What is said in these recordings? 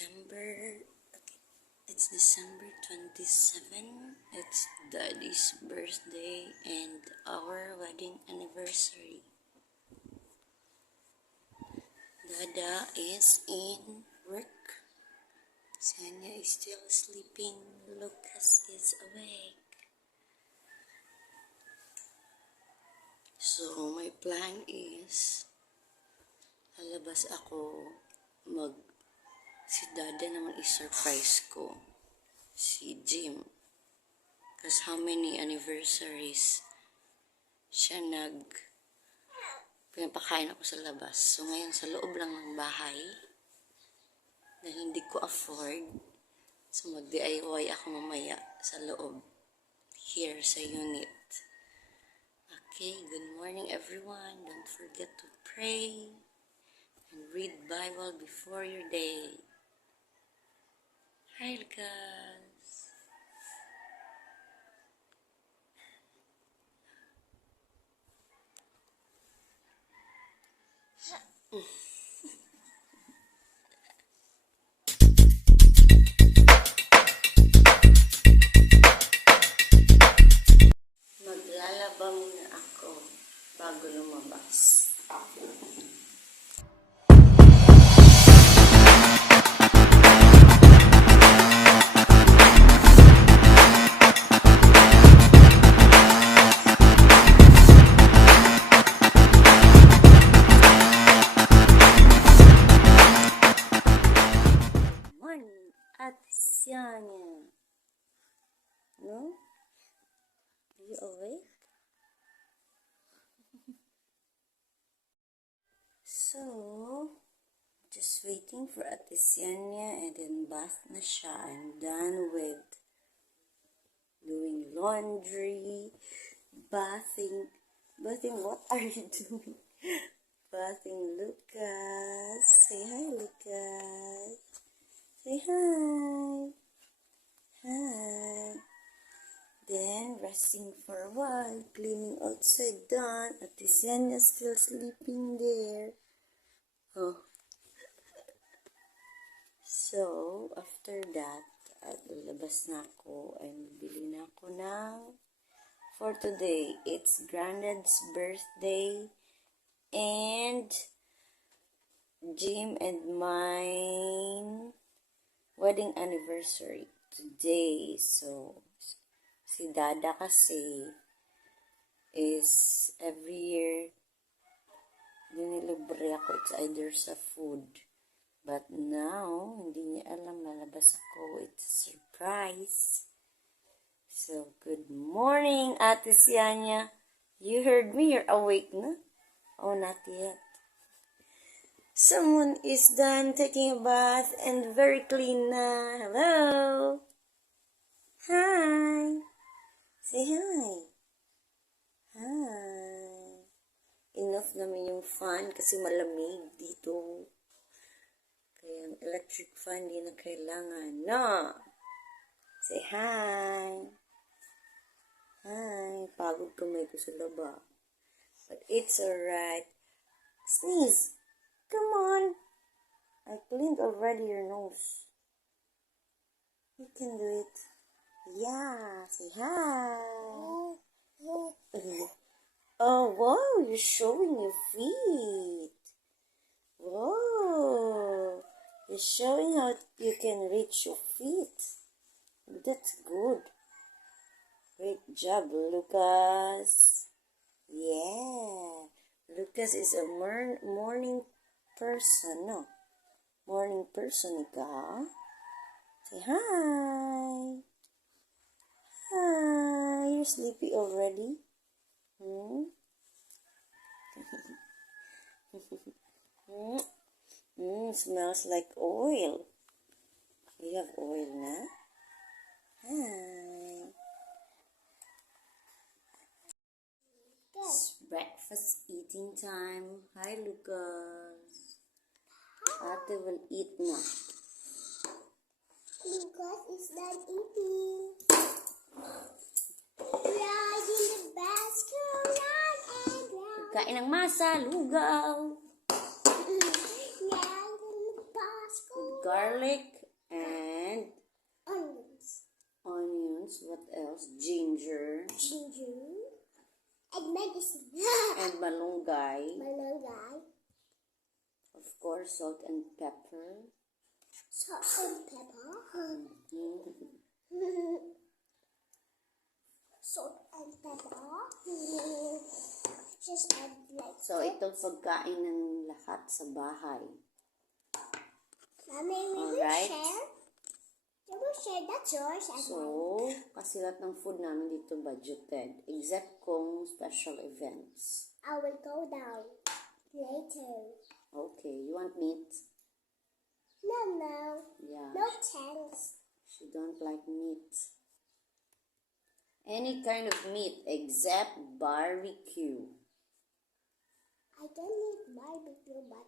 It's December 27. It's Daddy's birthday and our wedding anniversary. Dada is in work. Sanya is still sleeping. Lucas is awake. So my plan is lalabas ako si Dada naman i-surprise ko si Jim. Kasi how many anniversaries siya pinapakain ako sa labas. So ngayon sa loob lang ng bahay dahil hindi ko afford. So mag-DIY ako mamaya sa loob here sa unit. Okay, good morning everyone. Don't forget to pray and read Bible before your day. Hi, Lucas. Maglalaba muna ako bago lumabas. At Sianya. No? Are you awake? So, just waiting for Ate Sianya and then bath na siya. I'm done with doing laundry, bathing. What are you doing? Bathing Lucas. Say hi, Lucas. Say hi. Hi. Then, resting for a while. Cleaning outside done. Ate Sianya still sleeping there. Oh. So, after that, at lalabas na ako, ay bili na ako for today. It's Granddad's birthday and Jim and mine wedding anniversary today. So, si Dada kasi is every year dinilibre ako. It's either sa food. But now, hindi niya alam lalabas ako. It's a surprise. So, good morning, Ate Sianya. You heard me? You're awake na? Oh, not yet. Someone is done taking a bath and very clean na. Hello? Hi. Say hi. Hi. Enough naman yung fan kasi malamig dito. Kaya ang electric fan di na kailangan. No. Say hi. Hi. Pagod kamay ko sa laba. But it's alright. Sneeze. Come on. I cleaned already your nose. You can do it. Yeah. Say hi. Oh, wow. You're showing your feet. Whoa. You're showing how you can reach your feet. That's good. Great job, Lucas. Yeah. Lucas is a morning person, no? Morning person, ika. Say hi. Hi. You're sleepy already? Smells like oil. You have oil na? Hi. It's breakfast eating time. Hi, Lucas. Ate will eat na. Lucas is done eating. Ride in the basket, ride and ride. Kain ng masa, lugaw. garlic and onions, onions. What else? Ginger ginger, and medicine. and malunggay. Malunggay, Of course, salt and pepper. salt and pepper. Salt and pepper. Just add like So, that. ito pagkain ng lahat sa bahay. Mommy, will you Alright. share? You will share. That's yours. And So, kasi lahat ng food namin dito budgeted. Except kung special events. I will go down later. Okay, you want meat? No. Yeah. No thanks. She don't like meat. Any kind of meat except barbecue. I don't need barbecue, but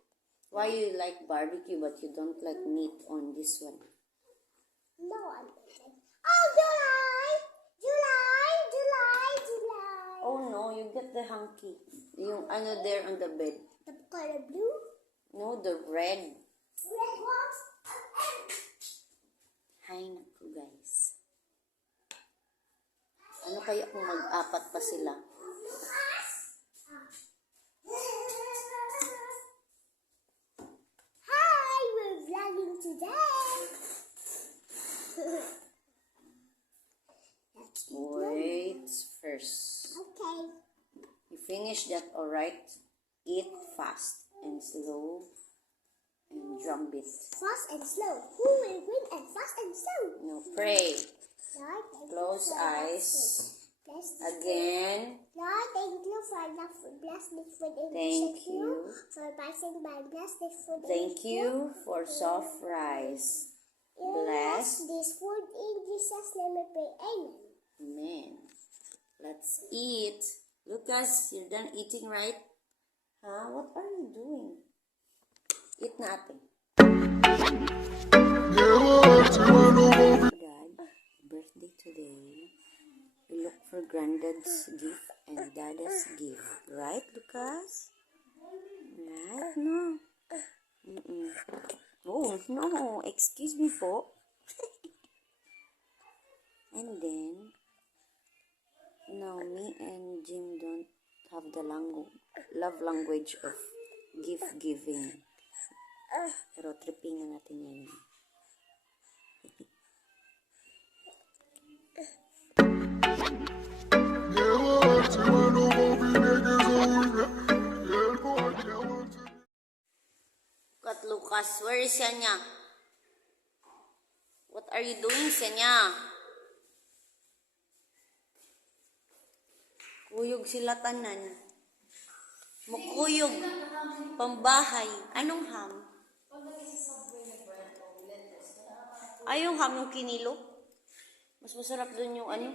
Why you like barbecue but you don't like meat on this one? no, I don't like. Oh, July! Oh no, you get the hanky. Yung ano there on the bed. The color blue. No, the red. Red one. Hay naku guys. Ano kaya kung mag-apat pa sila? Hi, we're vlogging today. Let's eat Wait first. Okay. You finish that alright? Eat fast and slow and drum beat. Fast and slow. Who will win and fast and slow? No, pray. Lord, thank Close you for the eyes. food. Bless the Again. Lord, thank you for the food. Bless the food in Thank Jesus' you. name. For passing by, bless the food. in Thank Jesus' you name. for soft rice. Bless Bless. this food in Jesus' name. We pray. Amen. Amen. Let's eat. Lucas, you're done eating, right? Huh? What are you doing? Eat natin. Dad, birthday today. We look for granddad's gift and dada's gift. Right, Lucas? Right? No. Oh, no. Excuse me po. And then, now me and Jim don't have the love language of gift giving. Pero trippingan natin yan. Kat Lucas, where is Senya? What are you doing, Senya? Kuyog sila tanan. Mukuyog. Pambahay. Anong ham? Ay, yung ham yung kinilo? Mas masarap dun yung ano?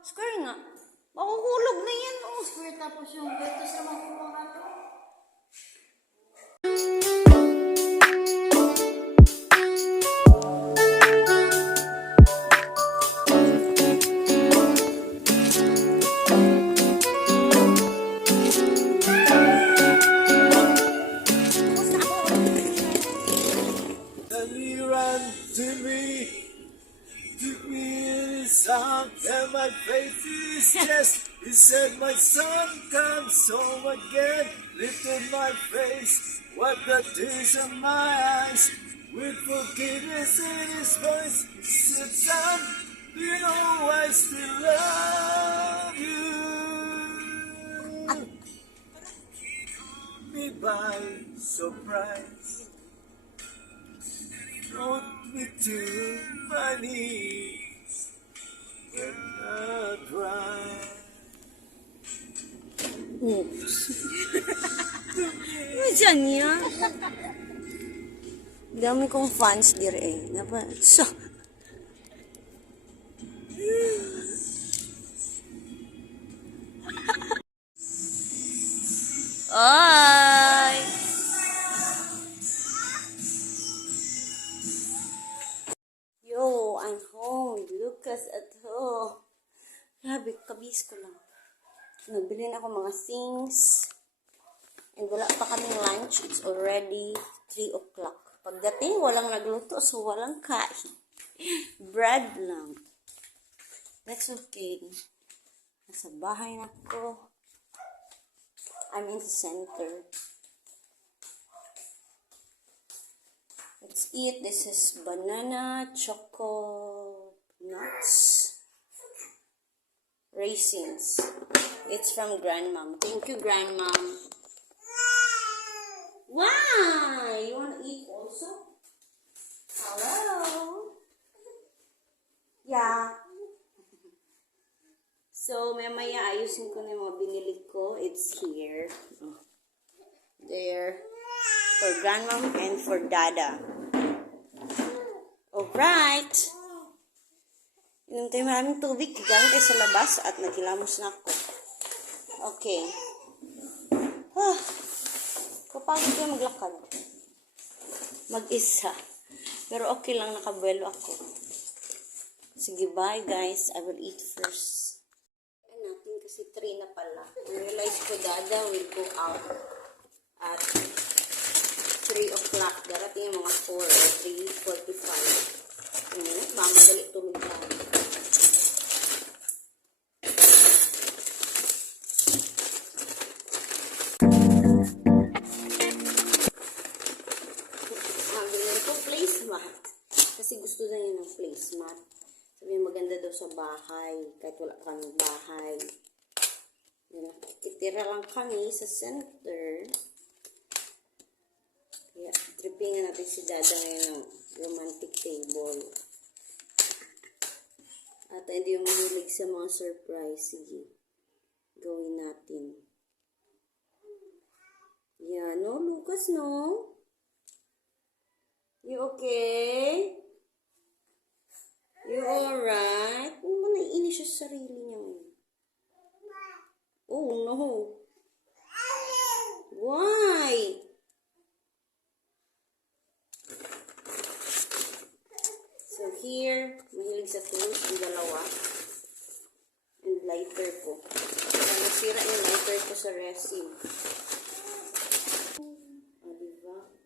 Square nga. Makukulog na yan, oh. Square tapos yung lettuce na makuha nga to. And he ran to me, took me in his arms, and my face is just. He said, "My son comes home again." Lifted my face, wiped the tears from my eyes, with forgiveness in his voice. He said, "Son, do you know I still love you?" He caught me by surprise. Brought me to my knees when I cried. Oops. Ano dyan niya? Dami kong fans dire eh. So, ay! Yo, I'm home. Lucas at home. Grabe, kabis ko lang. Nagbili na ako mga things. And wala pa kaming lunch. It's already 3 o'clock. Pagdating, walang nagluto, so walang kain. Bread lang. That's okay. Nasa bahay na ko. I'm in the center. Let's eat. This is banana, choco nuts, raisins. It's from Grandmom. Thank you, Grandmom. Why? You want to eat also? Hello? Yeah. So, mamaya ayusin ko na yung mga binili ko. It's here. There. For Grandmom and for Dada. Alright. Inom tayo maraming tubig. Galing tayo sa labas at naghilamos na ako. Okay. Kapagod ko maglakad. Mag-isa. Pero okay lang, nakabuelo ako. Sige, bye guys. I will eat first. Ayan natin kasi 3 na pala. I-realize ko Dada will go out at 3 o'clock. Darating yung mga 4 or 3:45. Mamadali tulog lang. Placemat. Kasi gusto na yun ng placemat. Sabi maganda daw sa bahay. Kahit wala kami bahay. Titira lang kami sa center. Kaya trippingan natin si Dada ngayon ng romantic table. At hindi yung mahilig sa mga surprise. Sige. Gawin natin. Yeah, no, Lucas, no? You okay? You alright? Ano ba naiinis siya sa sarili niya ngayon? Oh no. Why? So here, mahilig sa tools ang dalawa. And lighter ko. Kaya nasira yung lighter ko sa resin. O, diba?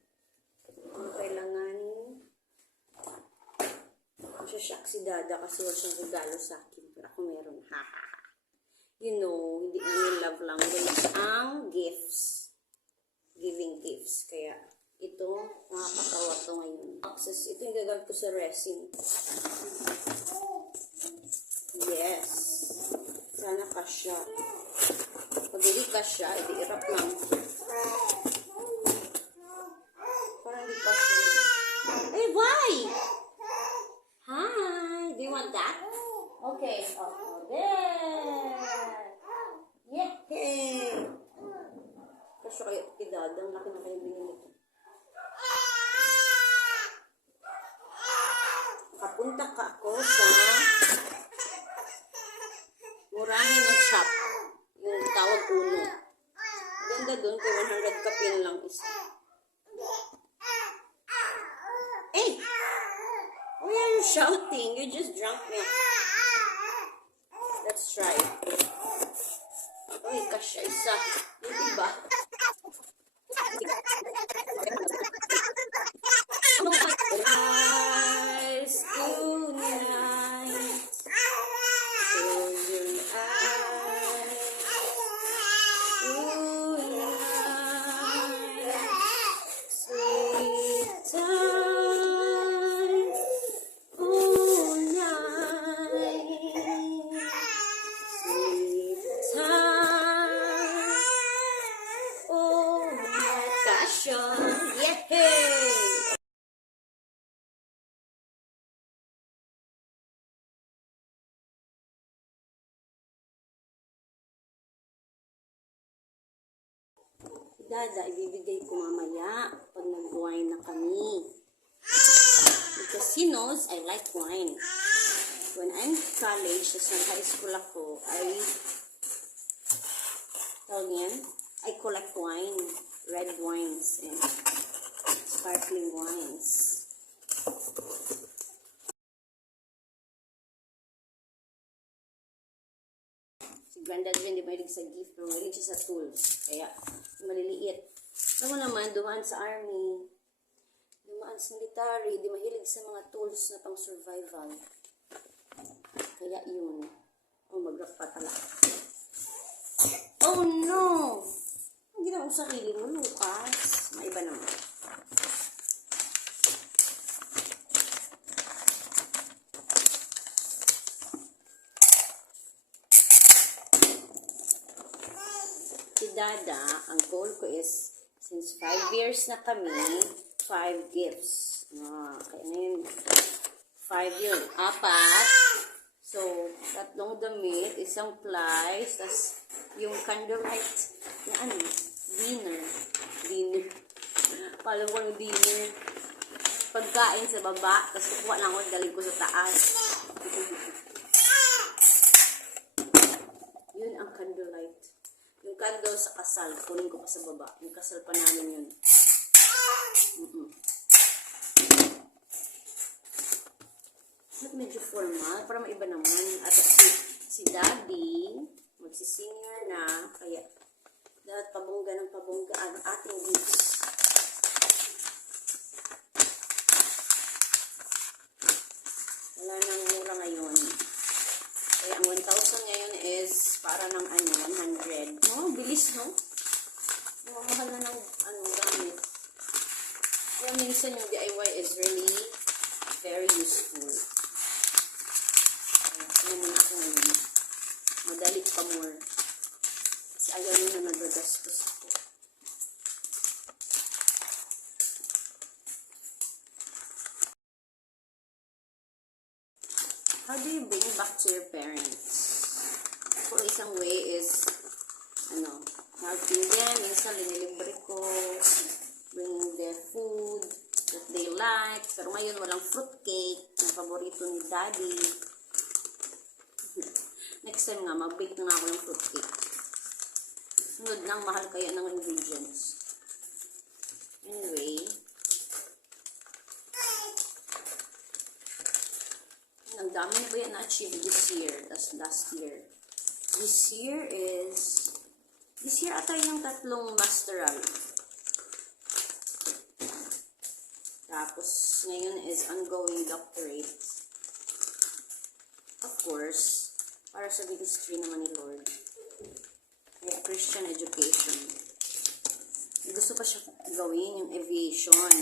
Ang kailanganin. Masya-shock si Dada kasi wala siyang regalo sa akin. Pero ako meron. Ha ha ha. You know, hindi namin love language ang gifts. Giving gifts. Kaya, ito, nakakatawa to ngayon. Access, ito yung gagamit ko sa resin. Yes. Sana kasya. Pag hindi kasya, edi irap lang. Parang hindi kasya. Hey, why? Hi. Do you want that? Okay. Oh, there. Yay. Kasya kayo, kidadang laki na kayo binili ko. Kapunta ka ako sa murahin ng shop. Yung tawag uno. Ganda dun, kay 100 kapin lang isa. Hey! Why are you shouting? You just drank milk. Let's try. Uy, kasya isa. Yung iba. Eyes tonight. Close your eyes tonight. Sweet time. Oh, night. Sweet time. Oh, my passion. Yay! Dada, ibibigay ko mamaya pag nag-wine na kami. Because he knows I like wine. When I'm in college, sa high school ako, I collect wine, red wines, and sparkling wines. Si Granddad rin, di mahilig sa gift, pero mahilig siya sa tools. Kaya, maliliit. Ako naman, dumaan sa army. dumaan sa military, di mahilig sa mga tools na pang survival. Kaya yun. Oh, mag-rap pa pala. Oh no! Ang ginawa sa sarili mo, Lucas. Maiba naman. Si Dada, ang goal ko is, since 5 years na kami, 5 gifts. Kaya ngayon, 5 yun. 4. So, 3 damit, 1 plies, tas yung candlelight na ano, dinner. Paano ko ng dinner? Pagkain sa baba, tas kukuha lang ako, galing ko sa taas. Yun ang candlelight. Yung candle sa kasal, kunin ko pa sa baba. Yung kasal pa namin yun. Medyo formal, para maiba naman. At si Daddy, magsi-senior na, kaya dapat pabongga ng pabongga ang ating gifts. Wala nang mura ngayon. Kaya ang 1,000 ngayon is para ng 100. Bilis, no? Mahal na ng gamit. Kaya minsan yung DIY is really very useful. Madali pa more. Kasi ayaw nyo na nagagastos ako. How do you bring back to your parents? For isang way is, helping them. Minsan, linilibre ko. Bringing their food that they like. Pero ngayon, walang fruitcake. Ang paborito ni Daddy. Next time nga, mag-bake na ako ng fruitcake. Sunod lang, mahal kaya ng ingredients. Anyway. Ang dami na ba yan na-achieve this year? That's last year. This year ata yung 3 masteral. Tapos, ngayon is ongoing doctorate. Of course, para sa ministry naman ni Lord. Kaya Christian education. Gusto pa siya gawin yung aviation.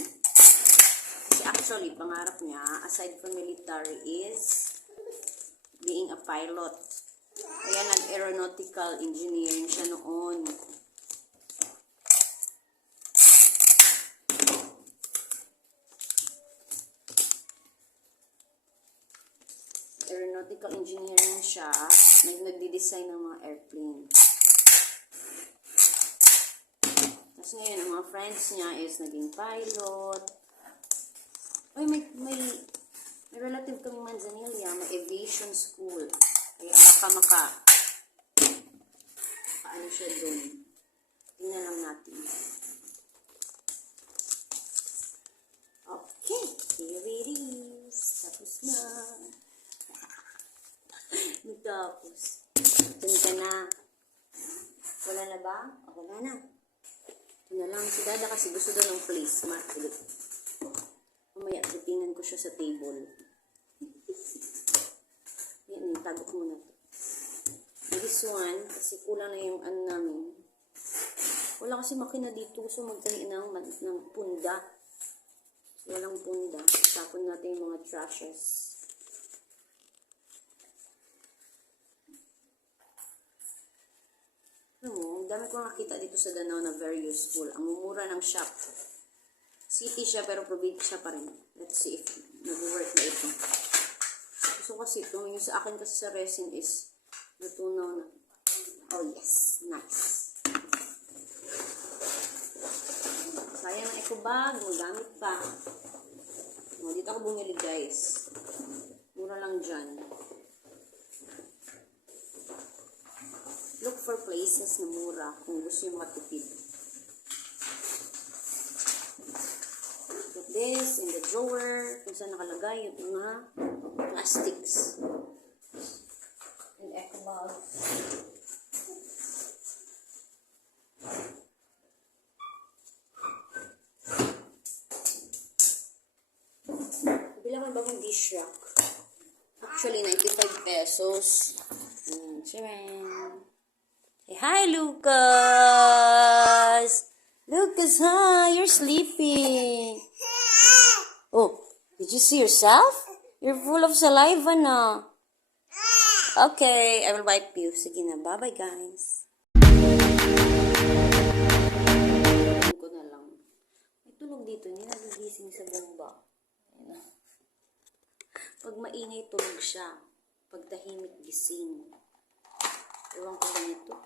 Kasi actually, pangarap niya, aside from military, is being a pilot. Kaya nag-aeronautical engineering siya noon. Aeronautical engineering siya, nagdi-design ng mga airplane. Tapos ngayon, ang mga friends niya is naging pilot. Ay, may relative kami Manzanilla, may aviation school. Kaya baka paano siya dun. Tingnan lang natin. Okay, here it is. Tapos na. Tapos, dun ka na. Wala na ba? O, wala na. Ito na lang si Dada kasi gusto daw ng placemat. Mamaya, titingnan ko siya sa table. Yan, tago ko muna. This one, kasi kulang na yung namin. Wala kasi makina dito. So, magtali ng punda. So, walang punda. Tapon natin yung mga trashes. Ang dami ko nakita dito sa Danao na very useful. Ang mumura ng shop. City siya pero province siya pa rin. Let's see if nag-work na ito. So kasi ito, yung sa akin kasi sa resin is natunaw na. Oh yes, nice. Sayang ang eco bag, magamit pa. Dito ako bumili guys. Mura lang dyan. Look for places na mura kung gusto nyo matipid. Put this in the drawer kung saan nakalagay yung mga plastics. And eco bag. shock. Actually, 95 pesos. Sharon. Say hi, Lucas! Lucas, hi! You're sleeping. Oh, did you see yourself? You're full of saliva na. Okay, I will wipe you. Sige na, bye-bye guys. Ko na lang. May tulog dito, hindi nagigising sa bomba. Ayan na. Pag maingay, tulog siya. Pag tahimik, gising. Ewan ko lang ito.